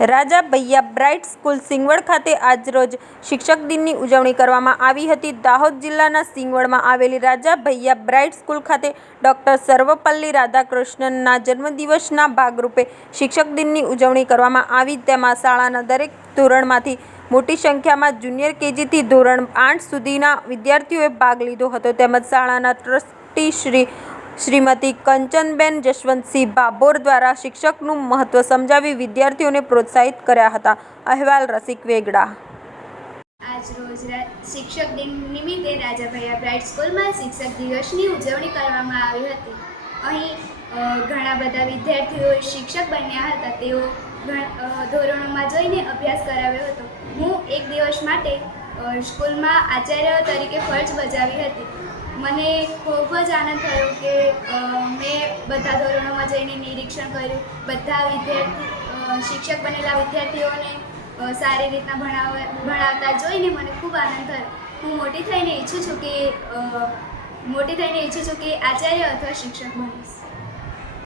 રાજા ભૈયા bright school Singvad ખાતે આજરોજ શિક્ષક દિનની ઉજવણી કરવામાં આવી હતી। દાહોદ જિલ્લાના સિંગવડમાં આવેલી રાજા ભૈયા બ્રાઇટ સ્કૂલ ખાતે ડૉક્ટર સર્વપલ્લી રાધાકૃષ્ણનના જન્મદિવસના ભાગરૂપે શિક્ષક દિનની ઉજવણી કરવામાં આવી। તેમાં શાળાના દરેક ધોરણમાંથી મોટી સંખ્યામાં જુનિયર કેજીથી ધોરણ 8 સુધીના વિદ્યાર્થીઓએ ભાગ લીધો હતો તેમજ શાળાના ટ્રસ્ટી શ્રીમતી કંચનબેન જશવંતસિંહ ભાભોર દ્વારા શિક્ષકનું મહત્વ સમજાવી વિદ્યાર્થીઓને પ્રોત્સાહિત કર્યા હતા। અહેવાલ રસિક વેગડા। આજરોજ શિક્ષક દિન નિમિત્તે રાજા ભૈયા બ્રાઇટ સ્કૂલમાં શિક્ષક દિવસની ઉજવણી કરવામાં આવી હતી। અહીં ઘણા બધા વિદ્યાર્થીઓ શિક્ષક બન્યા હતા। તેઓ ધોરણોમાં જઈને અભ્યાસ કરાવ્યો હતો। હું એક દિવસ માટે સ્કૂલમાં આચાર્ય તરીકે ફરજ બજાવી હતી। મને ખૂબ જ આનંદ થયો કે મેં બધા ધોરણોમાં જઈને નિરીક્ષણ કર્યું। બધા શિક્ષક બનેલા વિદ્યાર્થીઓને સારી રીતના ભણાવતા જોઈને મને ખૂબ આનંદ થયો। હું મોટી થઈને ઈચ્છું છું કે આચાર્ય અથવા શિક્ષક બનીશ।